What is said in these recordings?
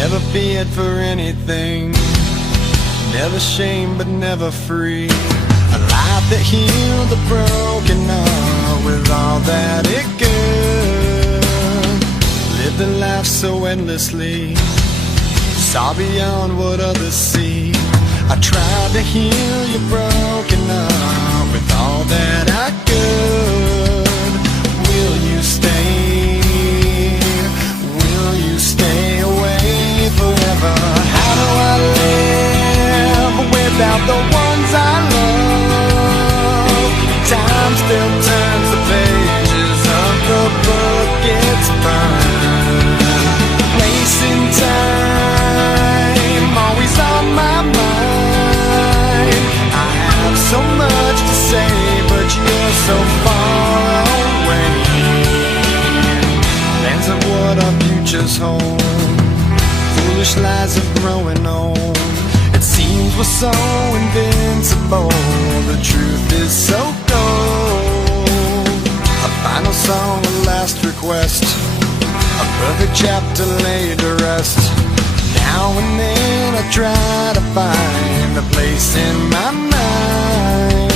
Never feared for anything, never shamed but never free. A life that healed the broken heart with all that it could. Lived a life so endlessly, saw beyond what others see. I tried to heal your broken heart with all that I could. Will you stay? Will you stay away forever? How do I live without the ones I love? Time still turns the pages of the book, it's burned. Wasting time, always on my mind. I have so much to say, but you're so far away. Plans of what our futures hold, foolish lies of growing old. It seems we're so invincible, the truth is so cold. A final song, a last request, a perfect chapter laid to rest. Now and then I try to find a place in my mind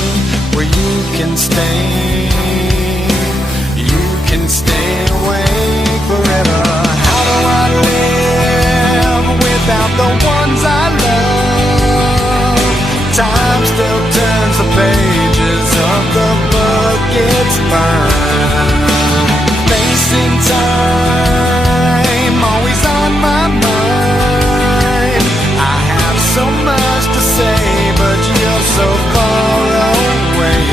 where you can stay, you can stay awake forever. How do I live without the ones I love? Time still turns the pages of the book, it's burned. Facing time, always on my mind. I have so much to say, but you're so far away.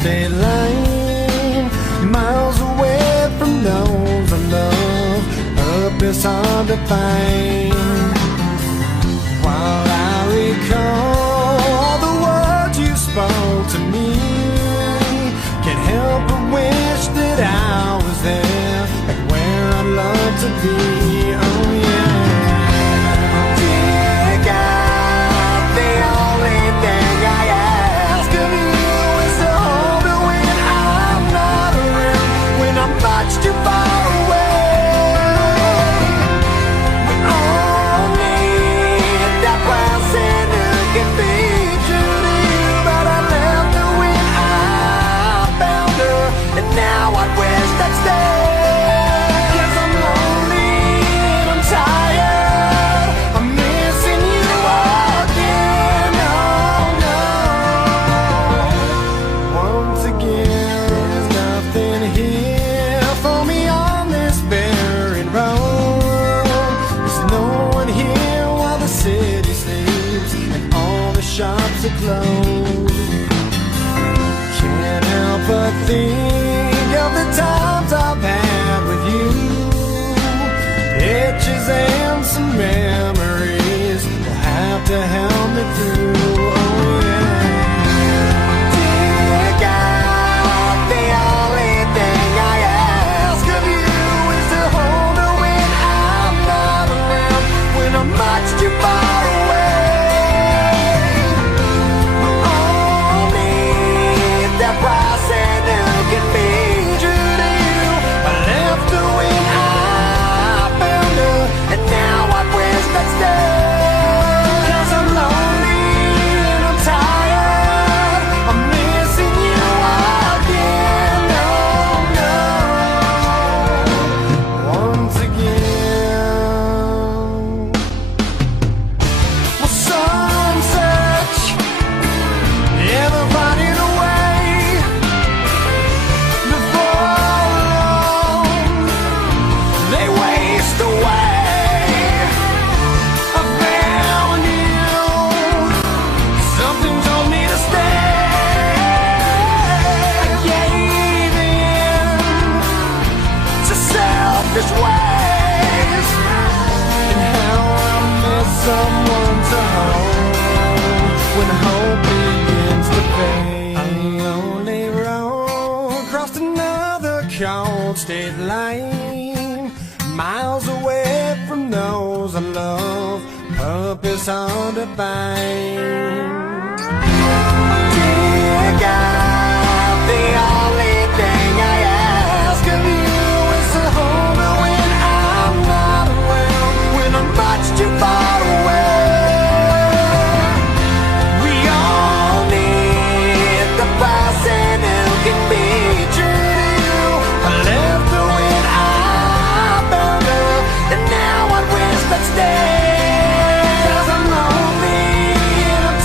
state line, miles away from those I love. Purpose hard to find. While I recall the words you spoke to me, can't help but wish that I was there, like where I'd love to be. Oh yeah. Dear God, the only thing I ask of you is to hold me when I'm not around, when I'm much too far away. We all need that person who can be true to you, but I left her when I found her, and now I wish I'd stay. 'Cause I'm lonely and I'm tired, I'm missing you again. Oh no. Once again, there's nothing here for me on this barren road. There's no one here while the city sleeps and all the shops are closed. Can't help but think of the times I've had with you, pictures and some memories will have to help me through. Oh yeah. Dear God, the only thing I ask of you is to hold me when I'm not around, when I'm much too far away. We all need that person who can be true to you. I left her when I found her, and now I wish I'd stay. 'Cause I'm lonely and I'm tired, I'm missing you again. Oh no. Once again. Well, some search, never finding a way. Before long, they waste away. I found you, something told me to stay. I gave in to selfish ways, and how I miss someone to hold when hope begins to fade. A lonely road crossed another cold state line, miles away from those I love. Purpose hard to find. Dear God, the only thing I ask of you is to hold me when I'm not around, when I'm much too far away. We all need the person who can be true to you. I left her when I found her, and now I wish I'd stay. 'Cause I'm lonely and I'm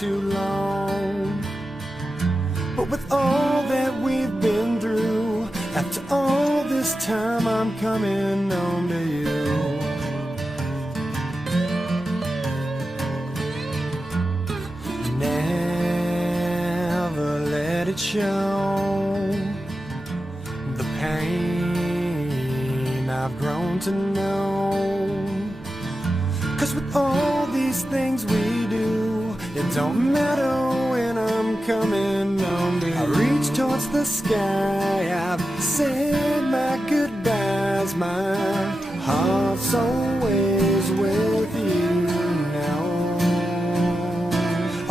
too long. But with all that we've been through, after all this time I'm coming home to you. Never let it show the pain I've grown to know. 'Cause with all these things we do, it don't matter when I'm coming home to you. I reach towards the sky, I've said my goodbyes, my heart's always with you now.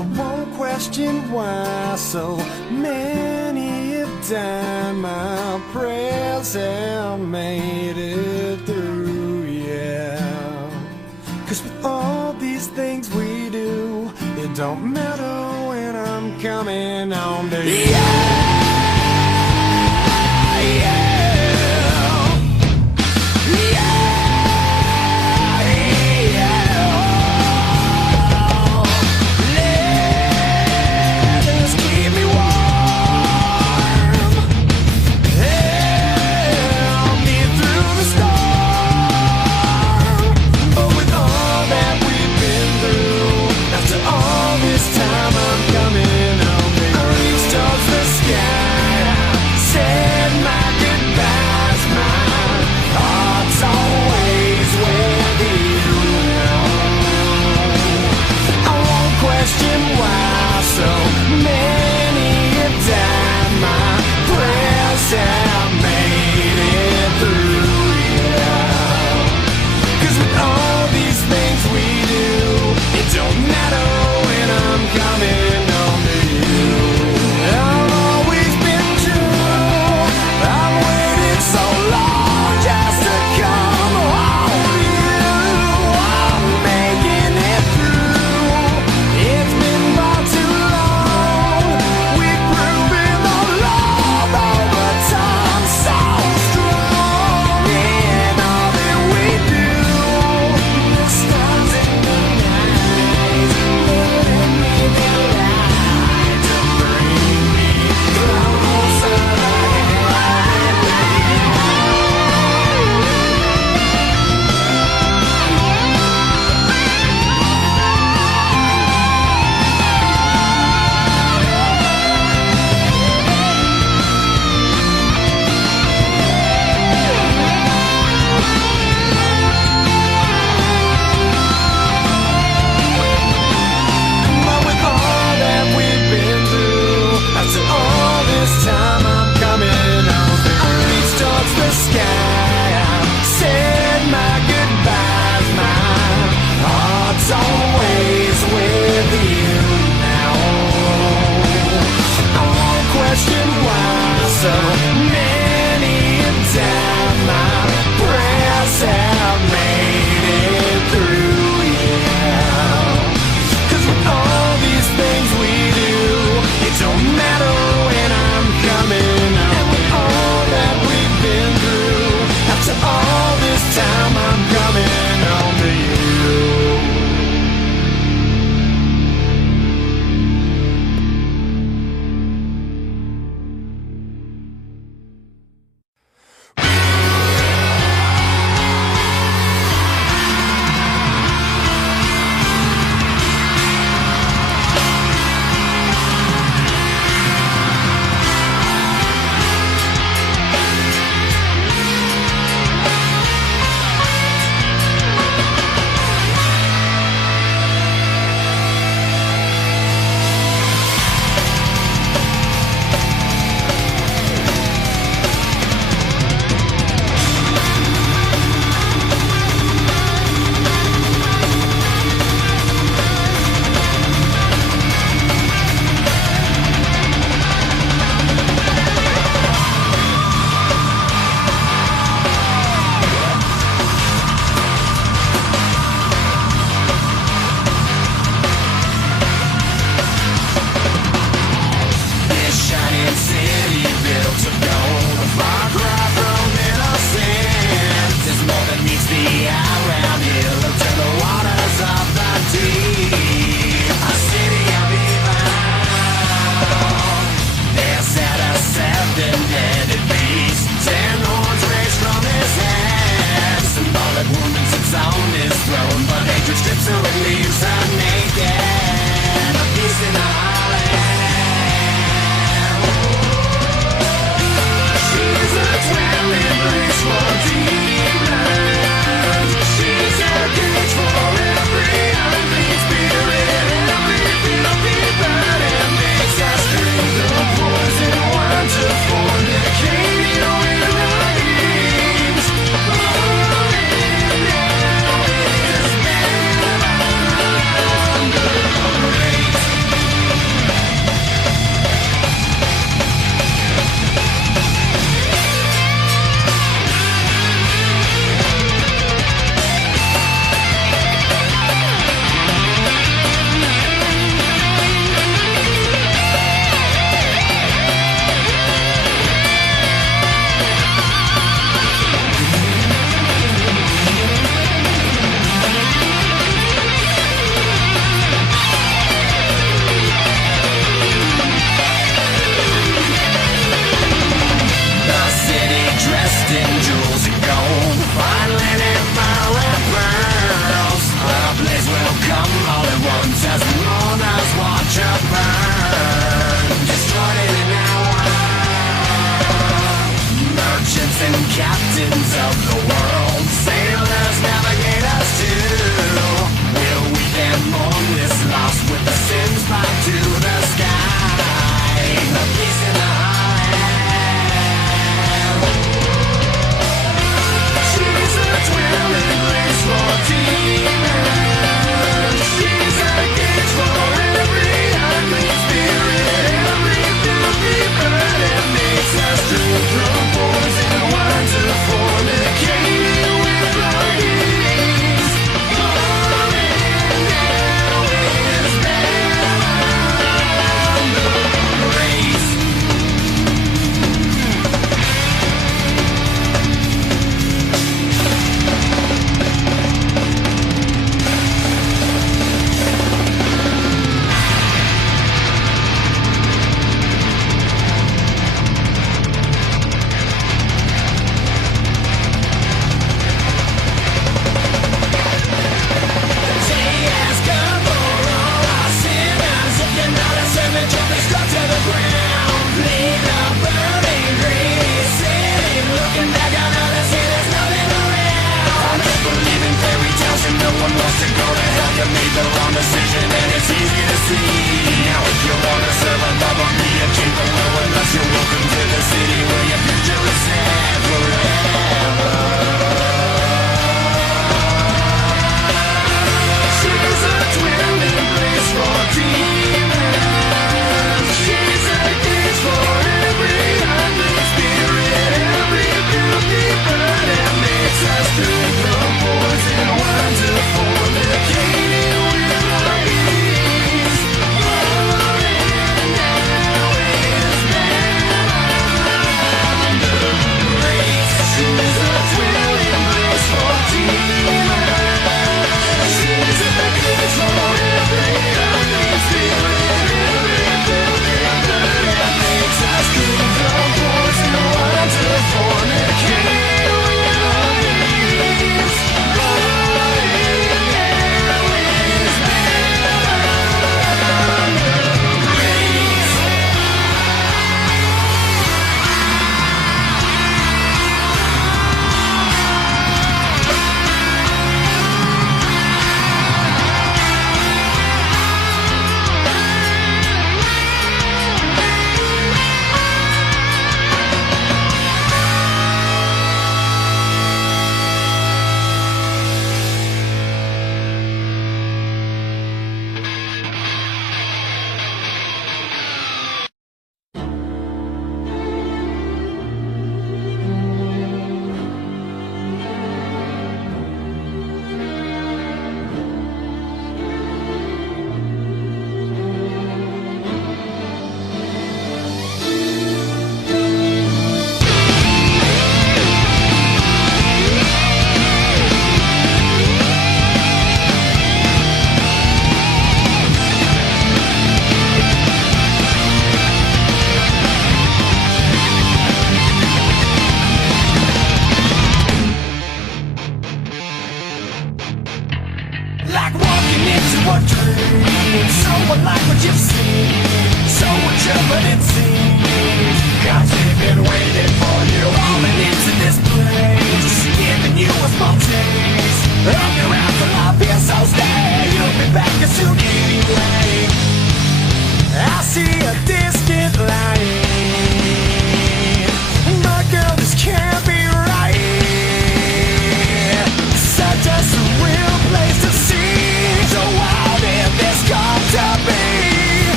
I won't question why so many have died, my prayers have made it through, yeah. 'Cause with all these things we do, it don't matter when I'm coming home to you.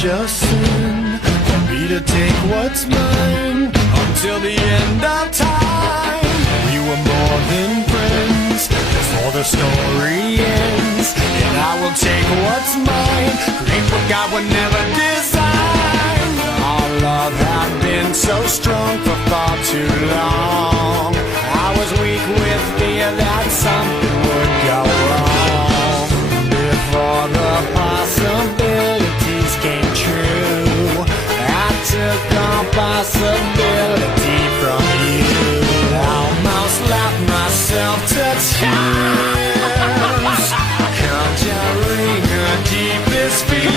such a sin for me to take what's mine until the end of time. We were more than friends before the story ends, and I will take what's mine, create what God would never design. Our love had been so strong for far too long. I was weak with fear that something would go wrong before the possibilities came true. I took all possibility from you. Almost left myself to chance, conjuring her deepest fear.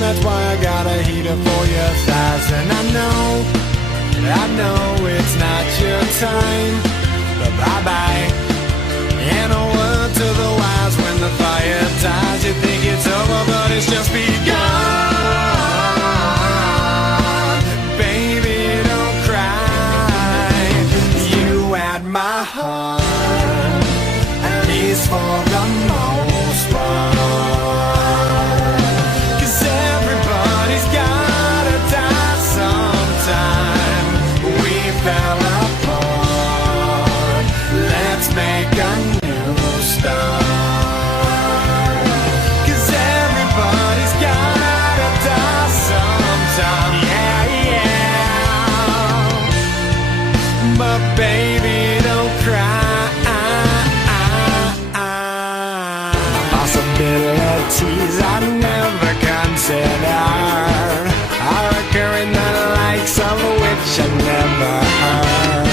That's why I got a heater for your thighs. And I know it's not your time, but bye-bye. And a word to the wise, when the fire dies, you think it's over, but it's just begun. Baby, don't cry. You had my heart, at least for the most part. Fell apart. Let's make a new start. 'Cause everybody's gotta die sometime. Yeah, yeah. But baby, don't cry. Possibilities I never considered are occurring, the likes of which I never heard.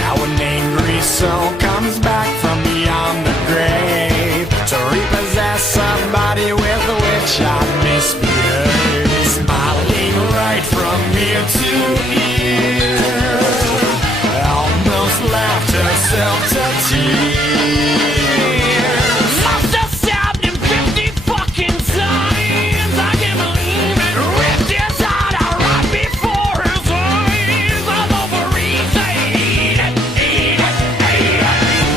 Now an angry soul comes back from beyond the grave to repossess somebody with which I misbehaved. Smiling right from ear to ear, almost laughed herself to tears. Must have stabbed him 50 fucking times. I can't believe it. Ripped his heart out right before his eyes. All over eat it.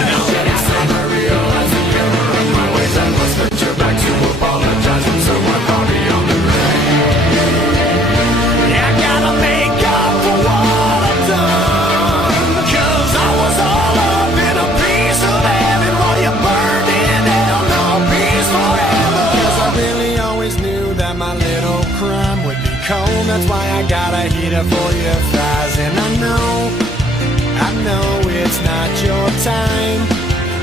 Now that I suddenly realize the error of my ways, I must venture back to apologize when someone caught me on the rain. I gotta make up for what I've done, 'cause I was all up in a piece of heaven while you burned in hell. No peace forever. 'Cause I really always knew that my little crime would be cold. That's why I got a heater for your thighs. And I know it's not your time,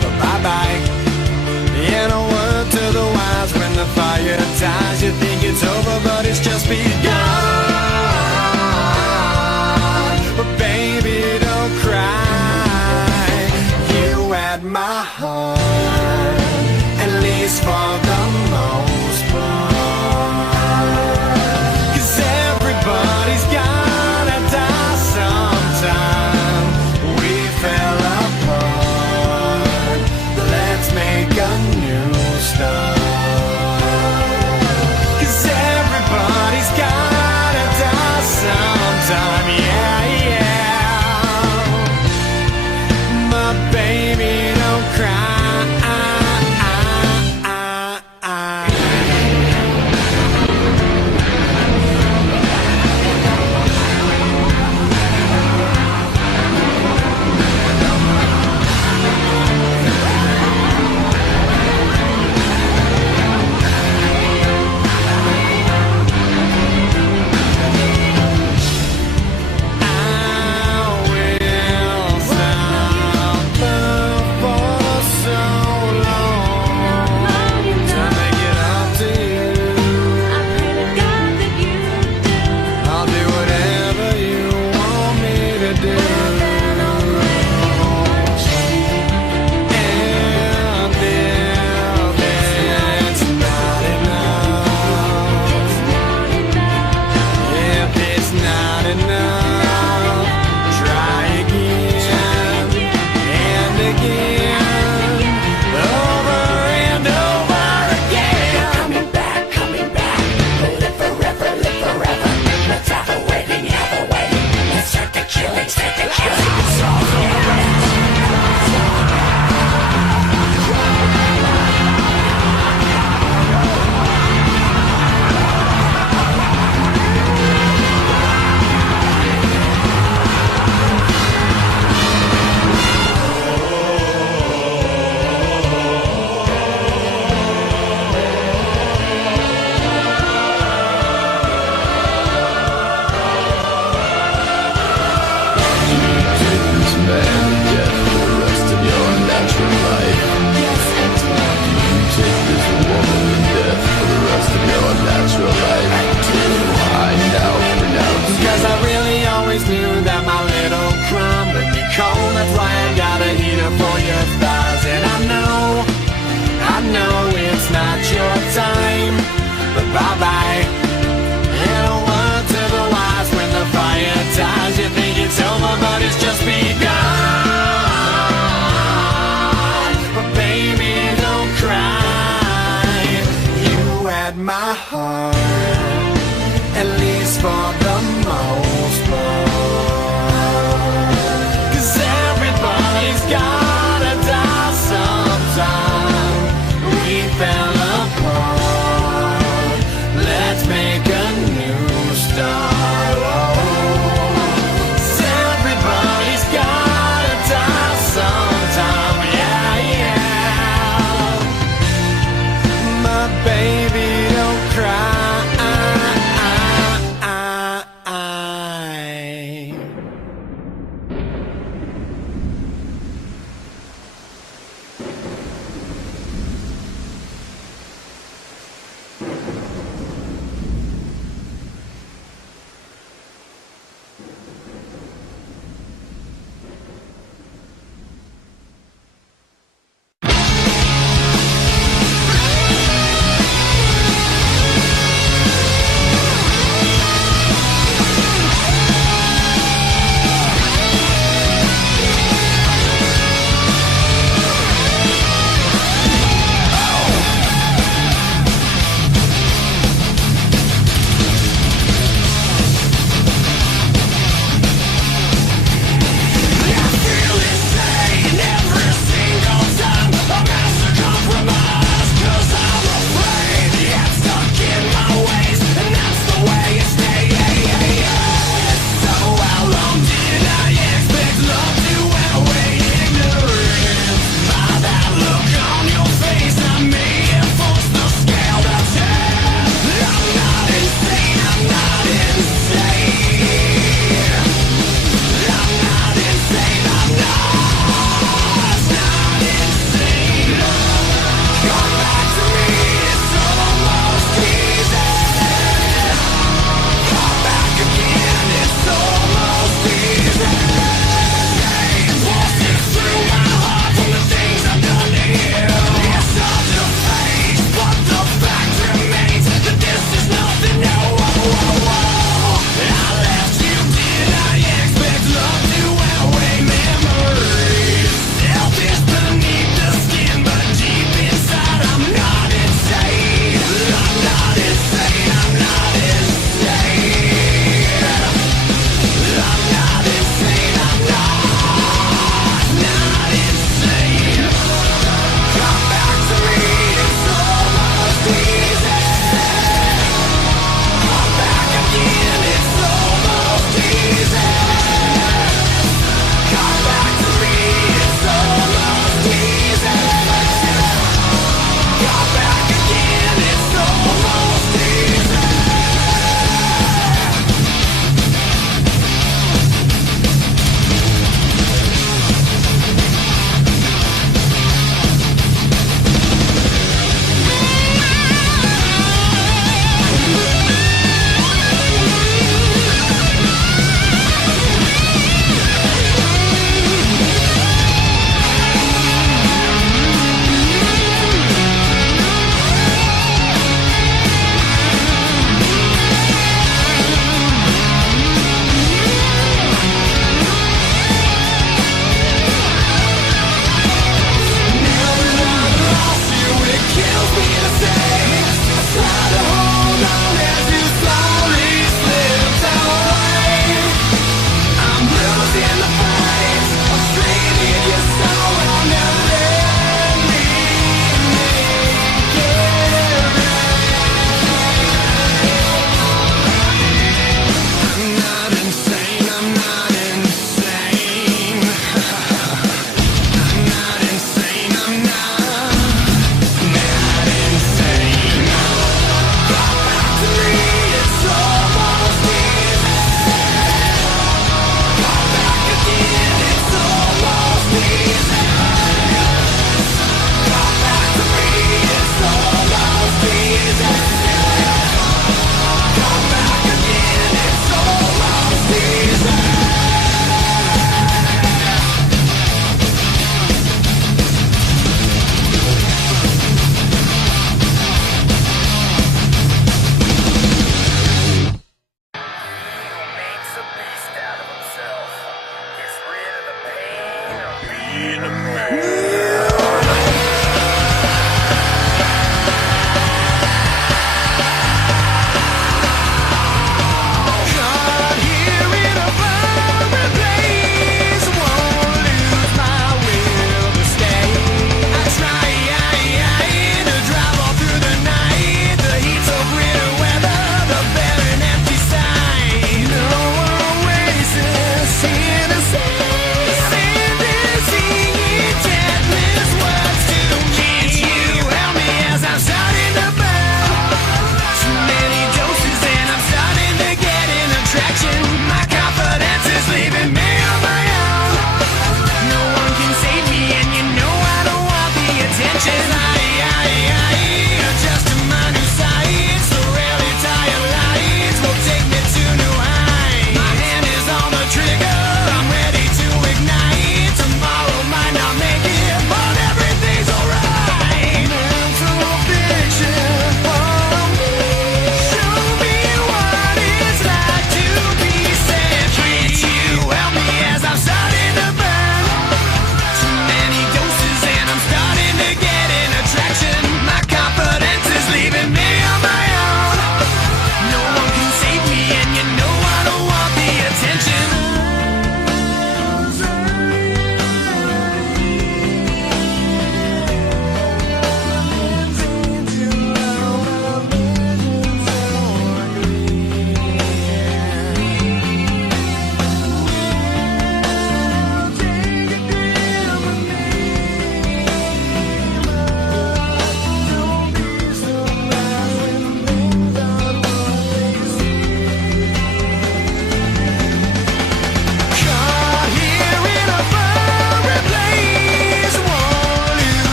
but bye-bye. And a word to the wise, when the fire dies, you think it's over, but it's just begun. But baby, don't cry. You had my heart, at least for the most part. 'Cause everybody's gotta die sometime. We fell apart. Let's make a new start. 'Cause everybody's gotta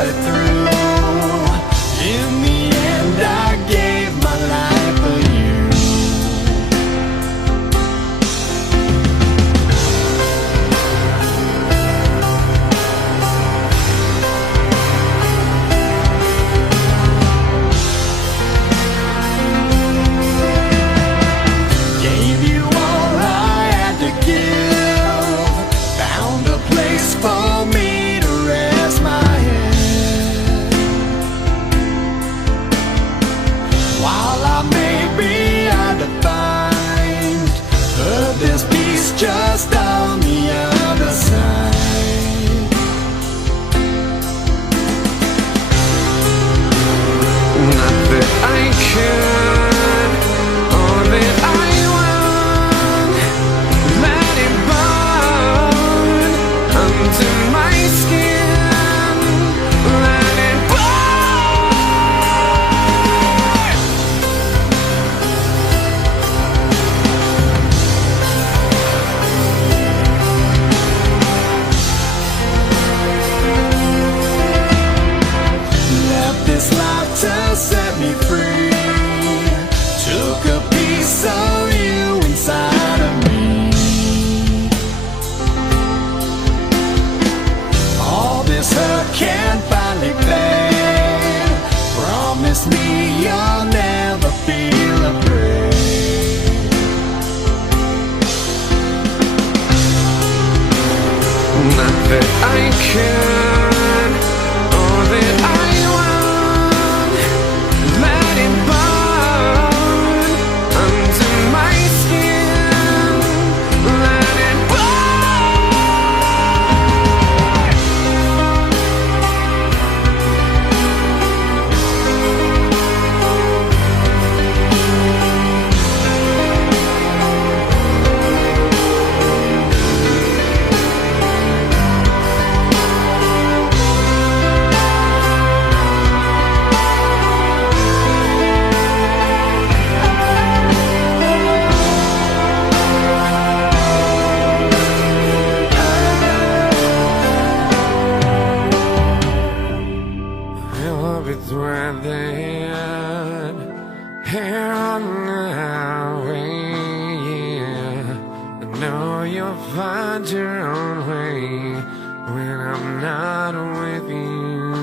saw it through. In the end, I gave my life for you. Gave you all I had to give. Found a place for me to rest my head. While I may be undefined, but there's peace just on the other side. Not that I could, or that I want, let it burn under my skin. Let it burn. Left this life to set me free. Took a piece of you inside of me. All this hurt can finally fade. Promise me you'll never feel afraid. Not that I could, or that I want, let it burn under my skin. Let it I'll be threading here on our way, yeah. I know you'll find your own way when I'm not with you.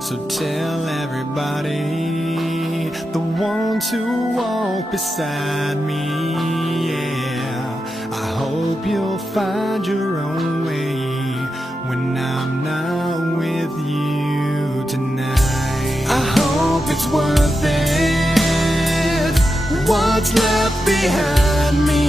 So tell everybody, the ones who walk beside me, yeah. I hope you'll find your own way when I'm not with you tonight. I hope it's worth it, what's left behind me.